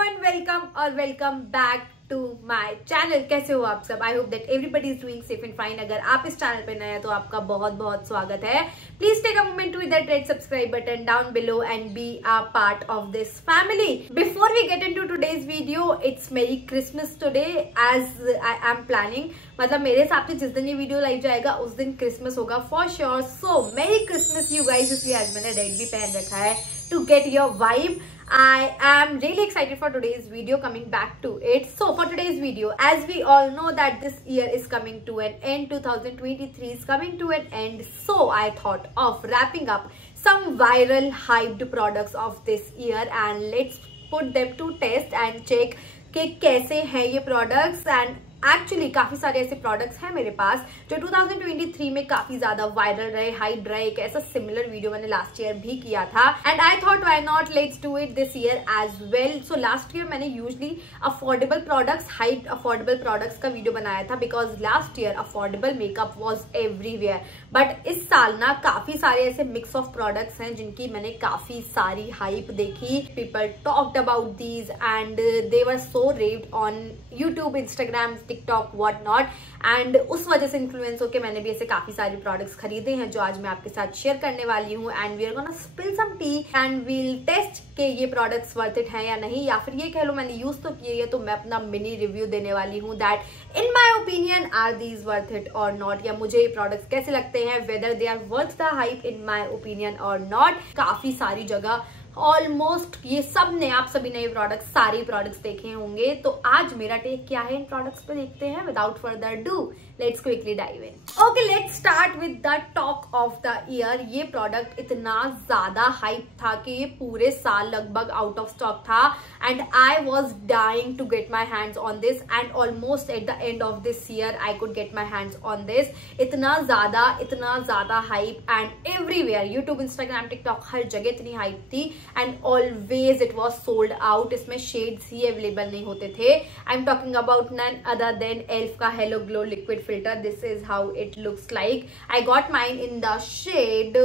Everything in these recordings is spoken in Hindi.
Everyone, welcome back to my channel. कैसे हो आप सब? I hope that everybody is doing safe and fine. अगर आप इस चैनल पे नए हैं तो आपका बहुत बहुत स्वागत है। Please take a moment to hit that red subscribe button down below and be a part of this family. Before we get into today's video, it's merry Christmas today as I am planning. मतलब मेरे हिसाब से जिस दिन ये वीडियो लाइव जाएगा उस दिन क्रिसमस होगा फॉर श्योर। सो मेरी क्रिसमस यू गाइस, इसलिए आज मैंने रेड भी पहन रखा है to get your vibe. I am really excited for today's video, coming back to it. So for today's video, as we all know that this year is coming to an end, 2023 is coming to an end. So I thought of wrapping up some viral hyped products of this year and let's put them to test and check कि कैसे है ये products। and एक्चुअली काफी सारे ऐसे प्रोडक्ट्स हैं मेरे पास जो 2023 में काफी ज्यादा वायरल रहे, हाइप रहे। एक ऐसा सिमिलर वीडियो मैंने लास्ट ईयर भी किया था and I thought why not, let's do it this year as well. So last year मैंने usually affordable products, hype affordable products का वीडियो बनाया था because last year affordable makeup was everywhere. But इस साल ना काफी सारे ऐसे मिक्स ऑफ प्रोडक्ट्स हैं जिनकी मैंने काफी सारी हाइप देखी। People talked about these and they were so रेव्ड on YouTube, Instagram, TikTok, what not. And उस वजह से इन्फ्लुएंस होकर मैंने भी ऐसे काफी सारे प्रोडक्ट्स खरीदे हैं जो आज मैं आपके साथ शेयर करने वाली हूँ। And we are gonna spill some tea and we'll test के ये प्रोडक्ट्स वर्थ इट हैं या नहीं, या फिर ये कह लो मैंने यूज तो किए है तो मैं अपना मिनी रिव्यू देने वाली हूँ that in my opinion are these worth it or not, या मुझे ये प्रोडक्ट्स कैसे लगते हैं, whether they are worth the hype in my opinion or not. काफी सारी जगह ऑलमोस्ट ये सब ने, आप सभी ने ये प्रोडक्ट्स, सारे प्रोडक्ट्स देखे होंगे। तो आज मेरा टेक क्या है इन प्रोडक्ट्स पे देखते हैं। Without further ado let's quickly dive in. Okay, let's start with the talk of the year. ये प्रोडक्ट इतना ज्यादा हाइप था कि ये पूरे साल लगभग आउट ऑफ स्टॉक था and I was dying to get my hands on this and almost at the end of this year I could get my hands on this. इतना ज्यादा hype and everywhere, YouTube, Instagram, TikTok, हर जगह इतनी हाइप थी and always it was sold out. इसमें शेड्स ही अवेलेबल नहीं होते थे। I am talking about none other than Elf का halo glow liquid filter. This is how it looks like. I got mine in the shade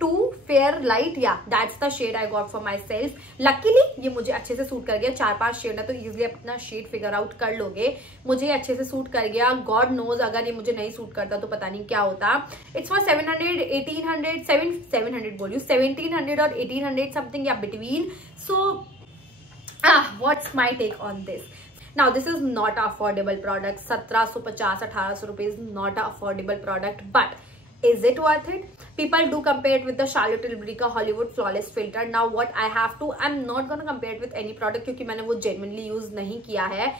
2 fair light. Yeah, that's the shade I got for myself. Luckily ये मुझे अच्छे से सूट कर गया। 4-5 शेड है तो इजीली अपना शेड फिगर आउट कर लोगे। मुझे अच्छे से सूट कर गया। गॉड नोज अगर ये मुझे नहीं सूट करता तो पता नहीं क्या होता। इट्स फॉर 700 बोल रही हूँ, 1700 और 1800 समथिंग या between. So what's my take on this? Now this is not an affordable product. 1750-1800 rupees is not an affordable product, but is it worth it? People do compare it with the Charlotte Tilbury का Hollywood Flawless Filter. Now what I have to, I'm not gonna compare it with any product क्योंकि मैंने वो genuinely use नहीं किया है।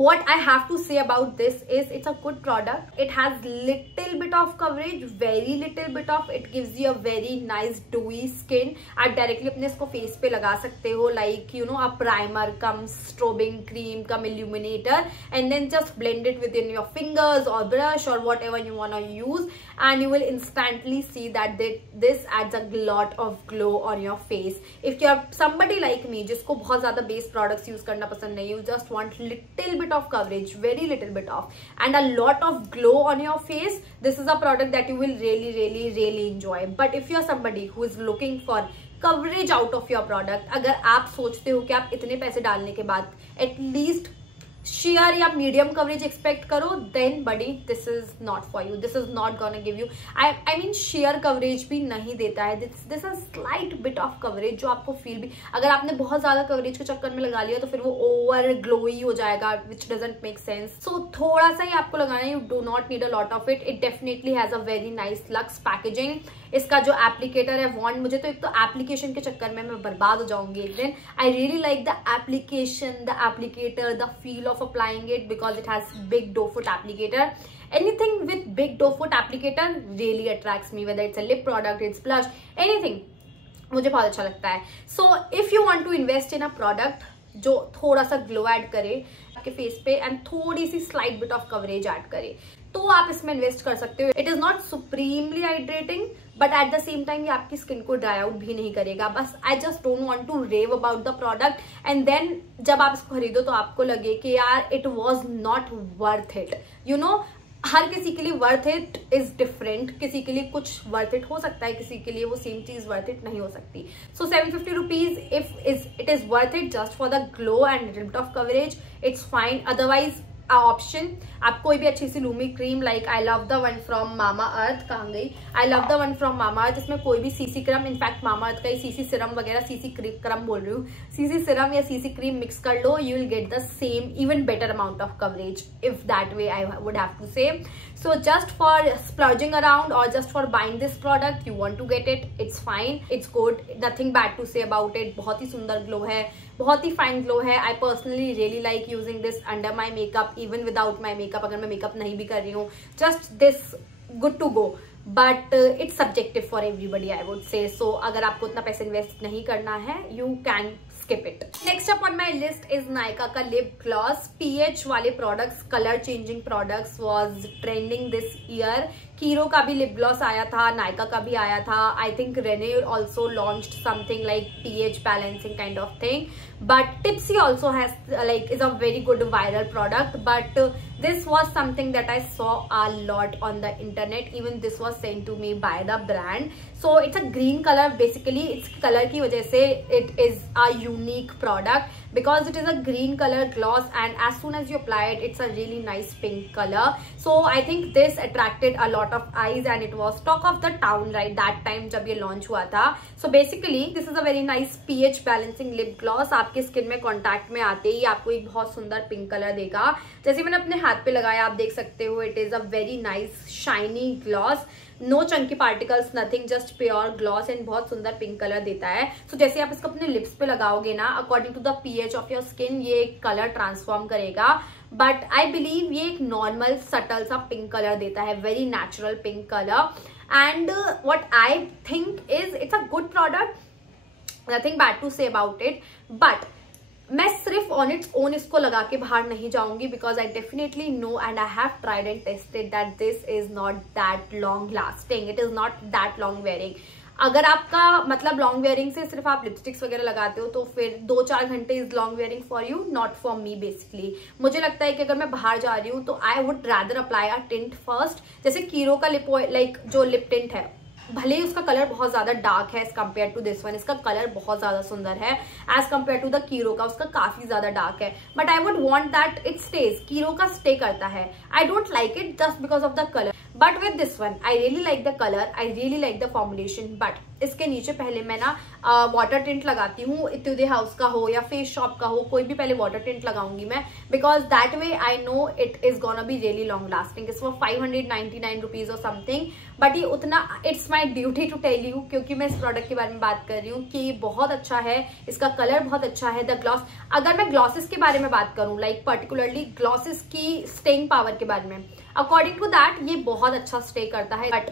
What I have to say about this is it's a good product. It has little bit of coverage, very little bit of, it gives you a very nice dewy skin. आप directly अपने इसको face पे लगा सकते हो, like you know a primer cum strobing cream cum illuminator and then just blend it within your fingers or brush or whatever you wanna use and you will instantly see that this adds a lot of glow on your face. If you are somebody like me जिसको बहुत ज्यादा base products use करना पसंद नहीं, you just want little bit of coverage, very little bit of, and a lot of glow on your face, this is a product that you will really enjoy. But if you are somebody who is looking for coverage out of your product, अगर आप सोचते हो कि आप इतने पैसे डालने के बाद एटलीस्ट शेयर या मीडियम कवरेज एक्सपेक्ट करो, then buddy this is not for you. This is not gonna give you, I mean sheer coverage भी नहीं देता है। This is slight bit of coverage जो आपको फील भी, अगर आपने बहुत ज्यादा कवरेज के चक्कर में लगा लिया तो फिर वो ओवर ग्लोई हो जाएगा विच डजंट मेक सेंस। सो थोड़ा सा ही आपको लगाना है, you do not need a lot of it. It definitely has a very nice lux packaging. इसका जो एप्लीकेटर है वॉन्ड, मुझे तो एक तो एप्लीकेशन के चक्कर में मैं बर्बाद हो जाऊंगी एक दिन। आई really like the application, the applicator, the feel of applying it because it has big doe foot applicator. Anything with big doe foot applicator really attracts me, whether it's a lip product, it's blush, anything मुझे बहुत अच्छा लगता है। So if you want to invest in a product जो थोड़ा सा ग्लो ऐड करे आपके फेस पे एंड थोड़ी सी slight bit of coverage add करे तो आप इसमें इन्वेस्ट कर सकते हो। It is not supremely hydrating but at the same time ये आपकी स्किन को ड्राई आउट भी नहीं करेगा। बस I just don't want to rave about the product and then जब आप इसको खरीदो तो आपको लगे कि यार it was not worth it. You know, हर किसी के लिए वर्थ इट इज डिफरेंट, किसी के लिए कुछ वर्थ इट हो सकता है, किसी के लिए वो सेम चीज वर्थ इट नहीं हो सकती. So 750 rupees if it is worth it just for the glow and little bit of coverage, it's fine. Otherwise option, आप कोई भी अच्छी सी लूमी cream, like I love the one from Mamaearth, कहाँ गई, I love the one from Mamaearth, इसमें कोई भी सीसी क्रम, इनफैक्ट मामा अर्थ का ही सीसी सिरम वगैरह, सीसी क्रम बोल रही हूँ, सीसी सिरम या सीसी क्रीम मिक्स कर लो, you will get the same even better amount of coverage, if that way I would have to say. So just for splurging around or just for buying this product, you want to get it, it's fine, it's good, nothing bad to say about it. बहुत ही सुंदर ग्लो है, बहुत ही फाइन ग्लो है. I personally really like using this under my makeup, even without my makeup. अगर मैं मेकअप नहीं भी कर रही हूँ, just this good to go. But it's subjective for everybody, I would say. So अगर आपको उतना पैसे इन्वेस्ट नहीं करना है, you can skip it. Next up on my list is Nykaa का lip gloss. pH वाले products, color changing products was trending this year. कीरो का भी लिप ग्लॉस आया था, नायका का भी आया था. I think Renee also launched something like pH balancing kind of thing. But Tipsy also has is a very good viral product. But this was something that I saw a lot on the internet. Even this was sent to me by the brand. So it's a green color. Basically, its color की वजह से it is a unique product because it is a green color gloss, and as soon as you apply it, it's a really nice pink color. So I think this attracted a lot of eyes and it was talk of the town right that time जब ये launch हुआ था. So basically this is a very nice pH balancing lip gloss. आपके स्किन में कॉन्टैक्ट में आते ही आपको एक बहुत सुंदर पिंक कलर देगा. जैसे मैंने अपने हाथ पे लगाया, आप देख सकते हो, it is a very nice shiny gloss, no chunky particles, nothing, just pure gloss, and बहुत सुंदर पिंक कलर देता है. सो जैसे आप इसको अपने लिप्स पे लगाओगे ना, according to the pH of your skin ये एक कलर ट्रांसफॉर्म करेगा. बट आई बिलीव ये एक नॉर्मल सटल सा पिंक कलर देता है, very natural pink colour. And what I think is it's a good product, nothing bad to say about it. But मैं सिर्फ ऑन इट्स ओन इसको लगा के बाहर नहीं जाऊंगी, because I definitely know and I have tried and tested that this is not that long lasting, it is not that long wearing. अगर आपका मतलब लॉन्ग वेयरिंग से सिर्फ आप लिपस्टिक्स वगैरह लगाते हो तो फिर 2-4 घंटे is long wearing for you, not for me. Basically मुझे लगता है कि अगर मैं बाहर जा रही हूँ तो I would rather apply a tint first. जैसे कीरो का लिप जो लिप टिंट है, भले ही उसका कलर बहुत ज्यादा डार्क है as compare to this one, इसका कलर बहुत ज्यादा सुंदर है as compare to the Kiro का, उसका काफी ज्यादा डार्क है. But I would want that it stays, Kiro का स्टे करता है. I don't like it just because of the colour. But with this one I really like the colour, I really like the formulation. बट इसके नीचे पहले मैं ना वाटर टिंट लगाती हूँ, इत्युदे हाउस का हो या फेस शॉप का हो, कोई भी पहले वाटर टिंट लगाऊंगी मैं, because that way I know it is gonna be really long lasting. It's for 599 rupees और समथिंग. बट ये उतना, it's my duty to tell you, क्योंकि मैं इस प्रोडक्ट के बारे में बात कर रही हूँ कि ये बहुत अच्छा है, इसका कलर बहुत अच्छा है. द ग्लॉस, अगर मैं ग्लॉसेस के बारे में बात करूँ, लाइक पर्टिकुलरली ग्लॉसेस की स्टेइंग पावर के बारे में, अकॉर्डिंग टू दैट ये बहुत अच्छा स्टे करता है. But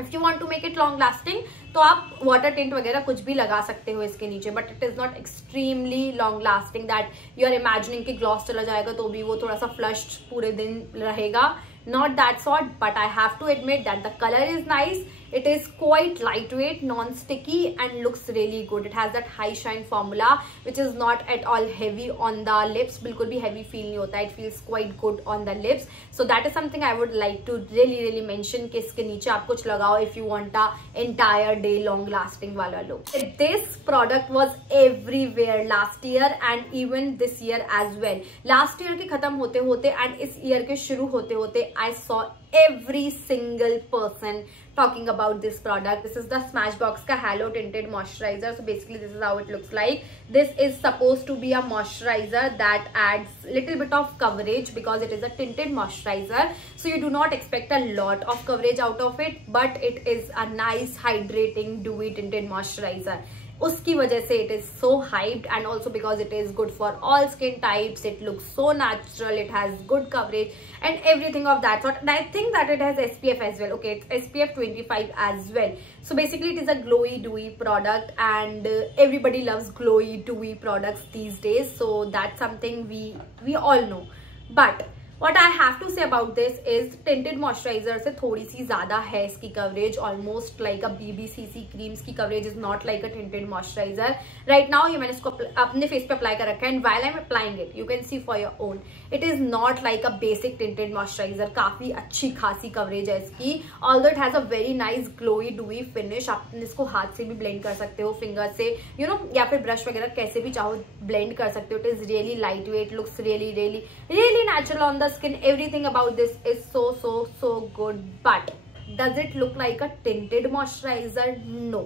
if you want to make it long lasting तो आप वाटर टिंट वगैरह कुछ भी लगा सकते हो इसके नीचे. But it is not extremely long lasting that you are imagining कि ग्लॉस चला जाएगा तो भी वो थोड़ा सा फ्लश्ड पूरे दिन रहेगा. Not that sort, but I have to admit that the color is nice. It is quite lightweight, non-sticky, and looks really good. It has that high shine formula, which is not at all heavy on the lips. बिल्कुल भी heavy feel नहीं होता. It feels quite good on the lips. So that is something I would like to really mention कि इसके नीचे आप कुछ लगाओ if you want a entire day long lasting वाला look. This product was everywhere last year and even this year as well. Last year के खत्म होते होते and इस year के शुरू होते होते I saw every single person talking about this product. This is the Smashbox का Halo Tinted Moisturizer. So basically this is how it looks like. This is supposed to be a moisturizer that adds little bit of coverage because it is a tinted moisturizer. So you do not expect a lot of coverage out of it, but it is a nice hydrating dewy tinted moisturizer. उसकी वजह से it is so hyped, and also because it is good for all skin types. It looks so natural, it has good coverage and everything of that sort. And I think that it has SPF as well. Okay, it's SPF 25 as well. So basically it is a glowy dewy product, and everybody loves glowy dewy products these days. So that's something we all know. But what I have to say about this is tinted moisturiser से थोड़ी सी ज्यादा है इसकी कवरेज, almost like a BBCC creams की coverage is not like a tinted moisturiser. Right now ये मैंने इसको अपने फेस पे अप्लाई कर रखा है and while I am applying it you can see for your own it is not like a basic tinted moisturiser. काफी अच्छी खासी कवरेज है इसकी, although it has a very nice glowy डूई finish. आप इसको हाथ से भी ब्लेंड कर सकते हो, फिंगर से यू नो, या फिर ब्रश वगैरह कैसे भी चाहो ब्लेंड कर सकते हो। It is really light weight, looks really really really natural on the skin. Everything about this is so good, but does it look like a tinted moisturizer? No.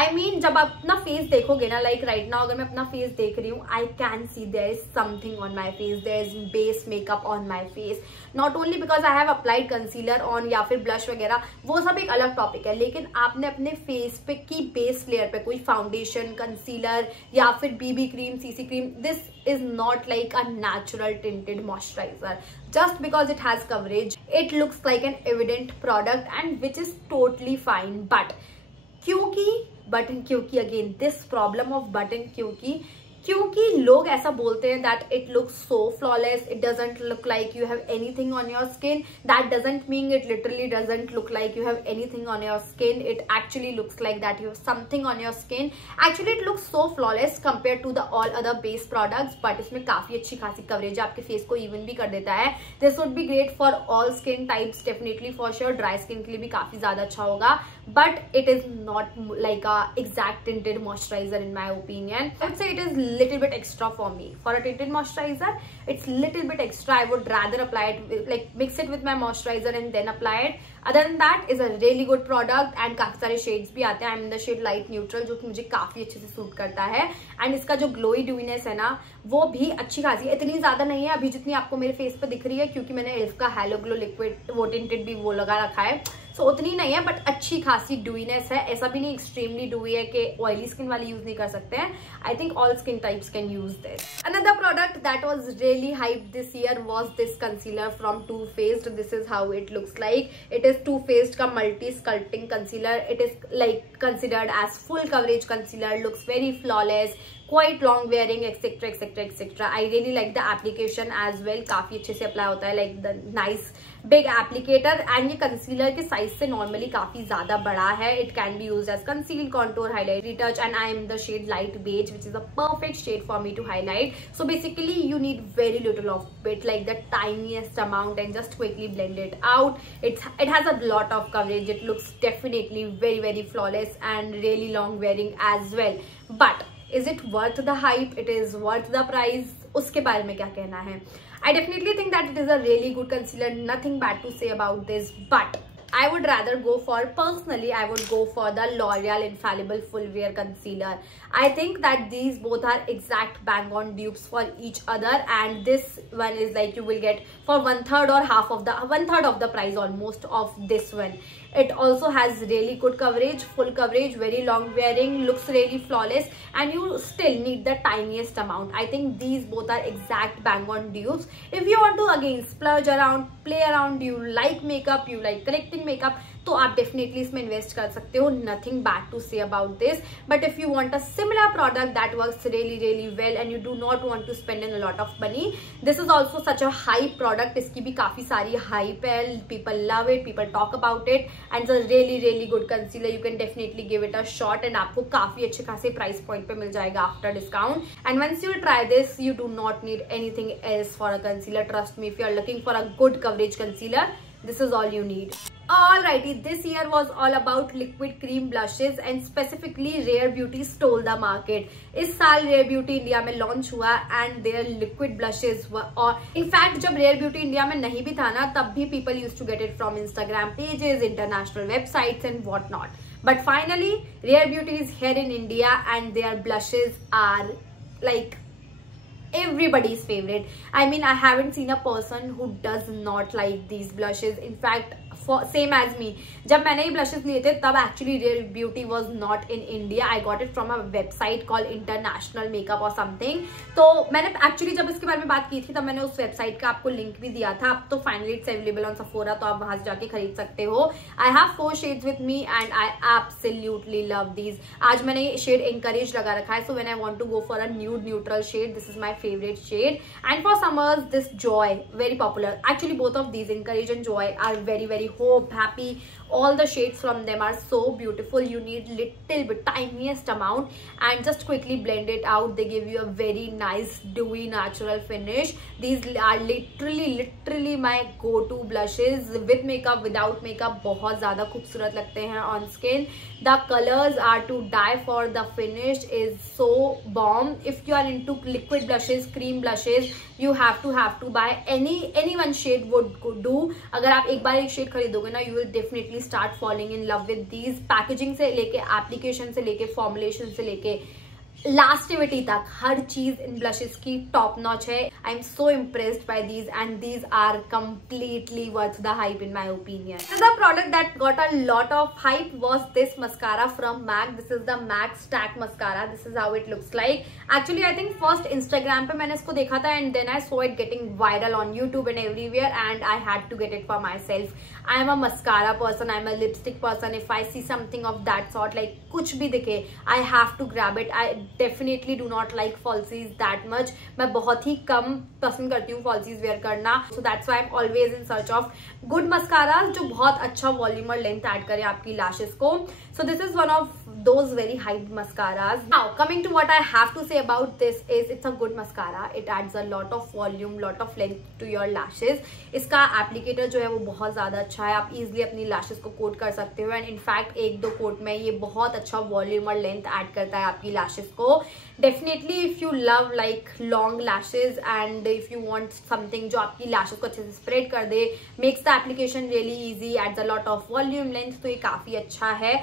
I mean, जब आप अपना फेस देखोगे ना, लाइक राइट नाउ अगर मैं अपना फेस देख रही हूँ, I can see there is something on my face, there is base makeup on my face, not only because I have applied concealer on या फिर ब्लश वगैरह, वो सब एक अलग टॉपिक है, लेकिन आपने अपने फेस पे की बेस लेयर पे कोई फाउंडेशन, कंसीलर या फिर BB cream, CC cream, this is not like a natural tinted moisturizer. Just because it has coverage, it looks like an evident product and which is totally fine. But क्योंकि again this problem of button क्योंकि लोग ऐसा बोलते हैं that it looks so flawless, it doesn't look like you have anything on your skin. That doesn't mean it literally doesn't look like you have anything on your skin. It actually looks like that you have something on your skin. Actually it looks so flawless compared to the all other base products, but इसमें काफी अच्छी खासी कवरेज है, आपके फेस को इवन भी कर देता है. This would be great for all skin types, definitely for sure. Dry skin के लिए भी काफी ज्यादा अच्छा होगा, but it is not like a exact tinted moisturizer in my opinion. I would say it is little bit extra for me. For a tinted moisturizer, it's little bit extra. I would rather apply it, like mix it with my moisturizer and then apply it. Other than that, is a really good product and काफी सारे शेड्स भी आते हैं. I'm in the shade light neutral, जो कि मुझे काफी अच्छे से सूट करता है. एंड इसका जो ग्लोई ड्यूनेस है ना, वो भी अच्छी खासी है. इतनी ज्यादा नहीं है अभी जितनी आपको मेरे फेस पे दिख रही है, क्योंकि मैंने एल्फ का हेलो ग्लो लिक्विड वो टिंटेड भी वो लगा रखा है, सो उतनी नहीं है, बट अच्छी खासी ड्यूनेस है. ऐसा भी नहीं एक्सट्रीमली ड्यूई है कि ऑयली स्किन वाले यूज नहीं कर सकते हैं. I think all skin types can use this. Another product that was really hype this year was this concealer from Too Faced. This is how it looks like. It is Too Faced का multi sculpting concealer. It is like considered as full coverage concealer, looks very flawless, quite long wearing, etc etc etc. I really like the application as well. काफी अच्छे से अप्लाई होता है, like the nice big applicator. and ये कंसीलर के साइज से नॉर्मली काफी ज्यादा बड़ा है. It can be used as conceal, contour, highlight, retouch, and I am the shade light beige, which is a perfect shade for me to highlight. So basically you need very little of it, like the tiniest amount, and just quickly blend it out. It has a lot of coverage. It looks definitely very flawless and really long wearing as well. But is it worth the hype? It is worth the price. उसके बारे में क्या कहना है? I definitely think that it is a really good concealer. Nothing bad to say about this, but I would rather go for, personally, I would go for the L'Oreal Infallible Full Wear Concealer. I think that these both are exact bang on dupes for each other, and this one is like you will get for 1/3 or one third of the price almost of this one. It also has really good coverage, full coverage, very long wearing, looks really flawless, and you still need the tiniest amount. I think these both are exact bang on dupes. If you want to again splurge around, play around, you like makeup, you like collecting makeup, तो आप डेफिनेटली इसमें इन्वेस्ट कर सकते हो. Nothing bad to say about this. But if you want a similar product that works really well and you do not want to spend in a lot of money, this is also such a hype product. इसकी भी काफी सारी हाइप है. People love it, people talk about it, and it's a really good concealer. You can definitely give it a shot, and आपको काफी अच्छे खासे प्राइस पॉइंट पे मिल जाएगा after discount. And once you try this, you do not need anything else for a concealer. Trust me, if you are looking for a good coverage concealer, this is all you need. Alrighty, this year was all about liquid cream blushes and specifically Rare Beauty stole the market. इस साल Rare Beauty इंडिया में लॉन्च हुआ and their liquid blushes were, और इनफैक्ट जब Rare Beauty इंडिया में नहीं भी था ना, तब भी people used to get it from Instagram pages, international websites and what not. But finally Rare Beauty is here in India and their blushes are like everybody's favorite. I mean, I haven't seen a person who does not like these blushes. In fact, same as me, जब मैंने ये ब्लशेस लिए थे तब actually Rare Beauty was not in India. I got it from a website call international makeup और समथिंग. तो मैंने एक्चुअली जब इसके बारे में बात की थी तब मैंने उस वेबसाइट का आपको लिंक भी दिया था. अब तो finally it's available on Sephora, तो आप वहां से जाके खरीद सकते हो. I have 4 shades with me and I absolutely love these. आज मैंने ये शेड एनकरेज लगा रखा है. So when I want to go for a nude neutral shade, this is my favourite shade. And for summers this joy, very popular. Actually both of these, encourage and joy, are very hope, happy. All the shades from them are so beautiful. You need little bit, tiniest amount, and just quickly blend it out. They give you a very nice dewy natural finish. These are literally my go to blushes, with makeup, without makeup. बहुत ज़्यादा खूबसूरत लगते हैं on skin. The colors are to die for. The finish is so bomb. If you are into liquid blushes, cream blushes, you have to buy any one shade would do. अगर आप एक बार एक शेड खरीदोगे ना, you will definitely start falling in love with these. Packaging से लेके एप्लीकेशन से लेके फॉर्मुलेशन से लेके लास्टिविटी तक हर चीज इन ब्लशेस की टॉप नॉच है. I am so impressed by these and these are completely worth the hype in my opinion. The product that got a lot of hype was this mascara from MAC. This is the MAC stack mascara. This is how it looks like. Actually I think first Instagram पे मैंने इसको देखा था and then I saw it getting viral on YouTube and everywhere and I had to get it for myself. I am a mascara person, I am a lipstick person. If I see something of that sort, like कुछ भी दिखे, I have to grab it. I definitely do not like falsies that much. मैं बहुत ही कम पसंद करती हूँ फॉल्सीज वेयर करना. So that's why I am always in search of good mascara जो बहुत अच्छा वॉल्यूम और लेंथ ऐड करे आपकी लैशेस को. So this is one of those very hyped mascaras. Now coming to what I have to say about this is it's a good mascara. It adds a lot of volume, lot of length to your lashes. इसका एप्लीकेटर जो है वो बहुत ज्यादा अच्छा है. आप इजिली अपनी लैशेस को कोट कर सकते हो एंड इनफैक्ट 1-2 कोट में ये बहुत अच्छा वॉल्यूम और लेंथ ऐड करता है आपकी लैशेस को. Definitely if you love like long lashes and if you want something जो आपकी लैशेस को अच्छे से स्प्रेड कर दे, makes the application really easy, adds a lot of volume length, तो ये काफी अच्छा है.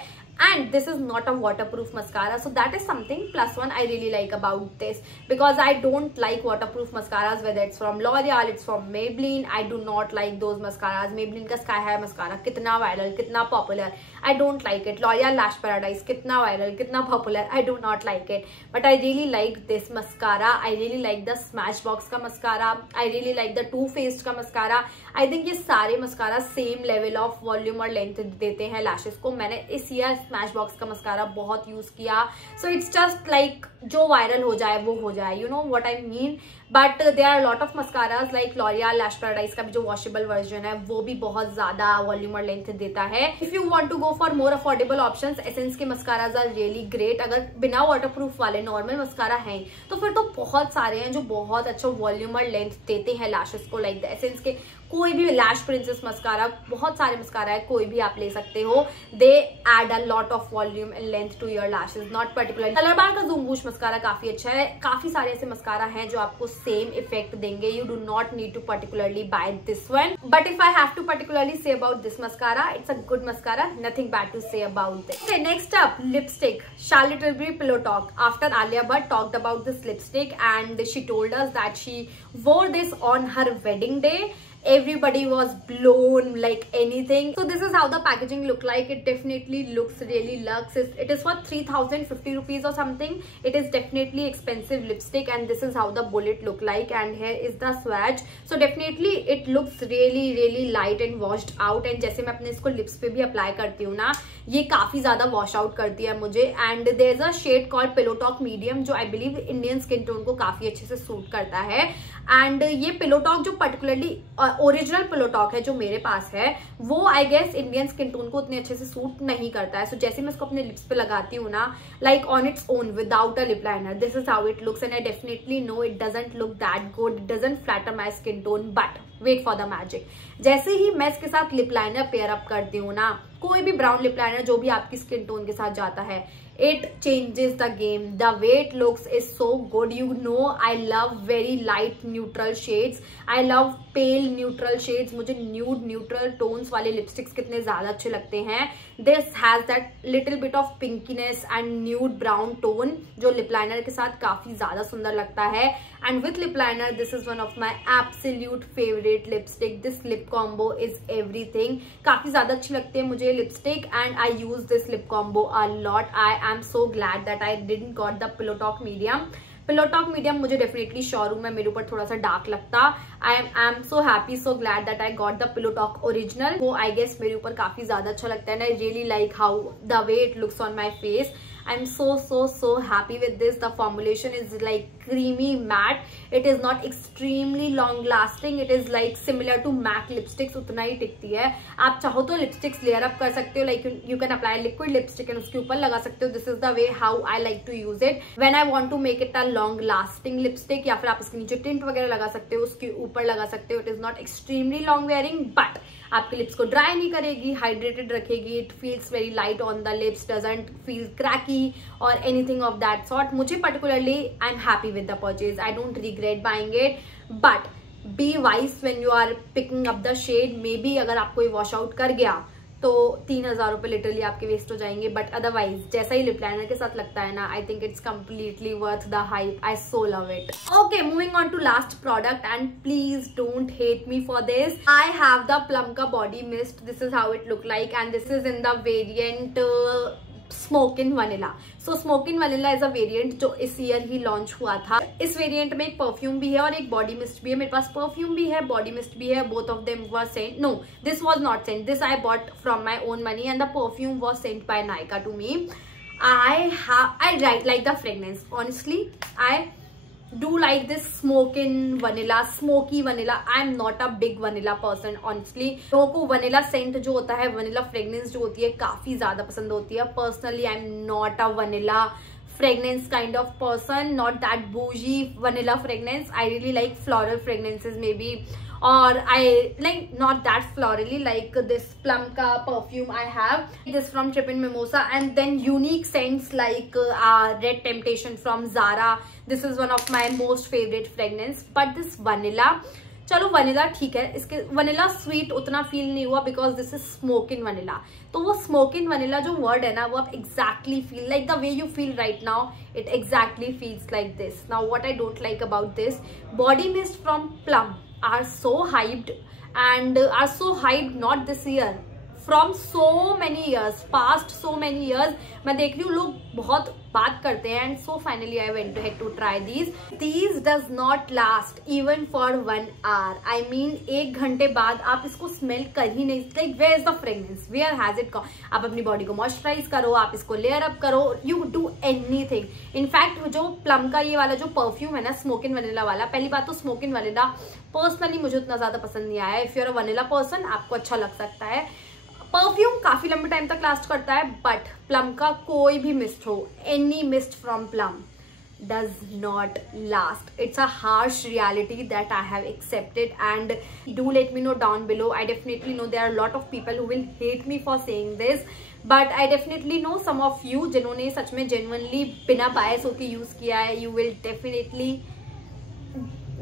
And this is not a waterproof mascara, so that is something +1 I really like about this, because I don't like waterproof mascaras, whether it's from L'Oreal, it's from Maybelline. I do not like those mascaras. Maybelline का Sky High mascara कितना viral, कितना popular, I don't like it. L'Oreal Lash Paradise कितना viral, कितना popular, I do not like it. But I really like this mascara. I really like the Smashbox का mascara. I really like the Too Faced का mascara. I think ये सारे mascara same level of volume और length देते हैं lashes को. मैंने इस ईयर Smashbox का मस्कारा बहुत यूज किया. सो इट्स जस्ट लाइक जो वायरल हो जाए वो हो जाए, you know what I mean. But there are lot of mascaras like L'Oreal Lash Paradise का भी जो वॉशेबल वर्जन है वो भी बहुत ज्यादा वॉल्यूम और लेंथ देता है. If you want to go for more affordable options, Essence के मस्काराज आर रियली ग्रेट. अगर बिना वाटरप्रूफ वाले नॉर्मल मस्कारा हैं तो फिर तो बहुत सारे हैं जो बहुत अच्छा वॉल्यूम और लेंथ देते हैं लैशेस को. लाइक द एसेंस के कोई भी लैश प्रिंसेस मस्कारा, बहुत सारे मस्कारा है, कोई भी आप ले सकते हो. They add a lot of volume and length to your lashes, not particular. Colorbar का ज़ूम बूश मस्कारा काफी अच्छा है. काफी सारे ऐसे मस्कारा हैं जो आपको सेम इफेक्ट देंगे. You do not need to particularly buy this one. But if I have to particularly say about this mascara, it's a good mascara, nothing bad to say about this. Okay, next up, lipstick. Charlotte Tilbury Pillow Talk. After Alia Bhatt talked about this lipstick and she told us that she wore this on her wedding day. Everybody was blown like anything. So this is how the packaging look like. It definitely looks really luxe. It is for 3050 rupees or something. It is definitely expensive lipstick and this is how the bullet look like and here is the swatch. So definitely it looks really light and washed out. And जैसे मैं अपने इसको lips पे भी apply करती हूँ ना, ये काफी ज्यादा वॉश आउट करती है मुझे. And there is a shade called pillow talk medium जो I believe Indian skin tone को काफी अच्छे से सूट करता है. एंड ये पिलो टॉक जो पर्टिकुलरली ओरिजिनल पिलो टॉक है जो मेरे पास है, वो I guess Indian skin tone को उतने अच्छे से सूट नहीं करता है. सो जैसे मैं इसको अपने लिप्स पे लगाती हूँ ना, like on its own without a lip liner, this is how it looks. And I definitely know it doesn't look that good, it doesn't flatter my skin tone. But wait for the magic. जैसे ही मैं इसके साथ लिप लाइनर पेयर अप करती हूँ ना, कोई भी ब्राउन लिप लाइनर जो भी आपकी स्किन टोन के साथ जाता है, it changes the game. The way it looks is so good. You know I love very light neutral shades. I love pale neutral shades. मुझे nude neutral tones वाले लिपस्टिक्स कितने ज्यादा अच्छे लगते हैं. This has that little bit of pinkiness and nude brown tone जो लिप लाइनर के साथ काफी ज्यादा सुंदर लगता है. And with lip liner, this is one of my absolute favorite favourite lipstick. This lip combo is everything. काफी ज्यादा अच्छी लगती है मुझे lipstick and I use this lip combo a lot. I am so glad that I didn't got the pillow talk medium. Pillow talk medium मुझे डेफिनेटली शोरूम में मेरे ऊपर थोड़ा सा डार्क लगता. आई am so happy, so glad that I got the pillow talk original. वो आई गेस मेरे ऊपर काफी ज्यादा अच्छा लगता है. आई really like how the way it looks on my face. I'm so happy with this. The formulation is like creamy matte. It is not extremely long lasting. It is like similar to MAC lipsticks. उतना ही टिकती है. आप चाहो तो लिपस्टिक्स लेयर अप कर सकते हो. Like you can apply liquid lipstick and उसके ऊपर लगा सकते हो. This is the way how I like to use it. When I want to make it a long lasting lipstick, या फिर आप इसके नीचे टिंट वगैरह लगा सकते हो, उसके ऊपर लगा सकते हो. It is not extremely long wearing, but आपके लिप्स को ड्राई नहीं करेगी, हाइड्रेटेड रखेगी. It feels very light on the lips, doesn't feel cracky or anything of that sort. मुझे particularly I am happy with the purchase. I don't regret buying it, but be wise when you are picking up the shade. Maybe अगर आपको ये वॉश आउट कर गया तो 3000 रुपए लिटरली आपके वेस्ट हो जाएंगे. बट अदरवाइज जैसा ही लिप लाइनर के साथ लगता है ना, I think it's completely worth the hype. I so love it. Okay, moving on to last product and please don't hate me for this. I have the Plum का body mist. This is how it look like and this is in the variant smoke in vanilla. So smoke in vanilla is a variant जो इस ईयर ही लॉन्च हुआ था. इस वेरिएंट में एक परफ्यूम भी है और एक बॉडी मिस्ट भी है. मेरे पास परफ्यूम भी है, बॉडी मिस्ट भी है. Both of them were sent. No, this was not sent. This I bought from my own money and the perfume was sent by Nykaa to me. I like the fragrance. Honestly, I do like this smoke in vanilla, smoky vanilla. I am not a big vanilla person honestly. लोगों को vanilla scent जो होता है, vanilla fragrance जो होती है, काफी ज्यादा पसंद होती है. Personally, I am not a vanilla fragrance kind of person, not that bougie vanilla fragrance. I really like floral fragrances maybe, or I like not that florally, like this plum ka perfume I have. This from Trippin Mimosa, and then unique scents like Red Temptation from Zara. This is one of my most favorite fragrance. But this vanilla, चलो वनीला ठीक है, इसके वनीला स्वीट उतना फील नहीं हुआ because this is smoke in vanilla. तो वो स्मोक इन वनीला जो वर्ड है ना, वो आप exactly feel like the way you feel right now. It exactly feels like this. Now what I don't like about this body mist from plum are so hyped and are so hyped not this year, from so many years past, so many years. मैं देख रही हूँ लोग बहुत बात करते हैं and so finally I went ahead to try these. These does not last even for 1 hour. I mean 1 घंटे बाद आप इसको स्मेल कर ही नहीं. like where is the fragrance, where has it gone? आप अपनी बॉडी को मॉइस्चराइज करो, आप इसको लेयर अप करो, you do anything. इनफैक्ट जो प्लम का ये वाला जो परफ्यूम है ना, स्मोक इन वनीला वाला, पहली बात तो स्मोक इन वनीला पर्सनली मुझे उतना ज्यादा पसंद नहीं आया. If you are a vanilla person आपको अच्छा लग सकता है. परफ्यूम काफी लंबे टाइम तक लास्ट करता है, बट प्लम का कोई भी मिस्ट हो, any mist from plum does not last. It's a harsh reality that I have accepted, and do let me know down below. I definitely know there are a lot of people who will hate me for saying this, but I definitely know some of you जिन्होंने सच में genuinely बिना bias होके use किया है, you will definitely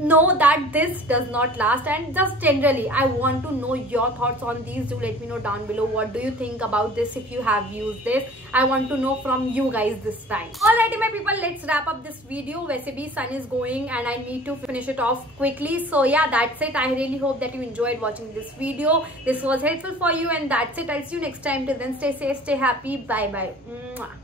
know that this does not last. And just generally I want to know your thoughts on these. Do let me know down below. What do you think about this? If you have used this, I want to know from you guys this time. Alrighty my people, let's wrap up this video. वैसे भी sun is going and I need to finish it off quickly. So yeah, that's it. I really hope that you enjoyed watching this video. This was helpful for you, and that's it. I'll see you next time. Till then, stay safe, stay happy. Bye bye. Mwah.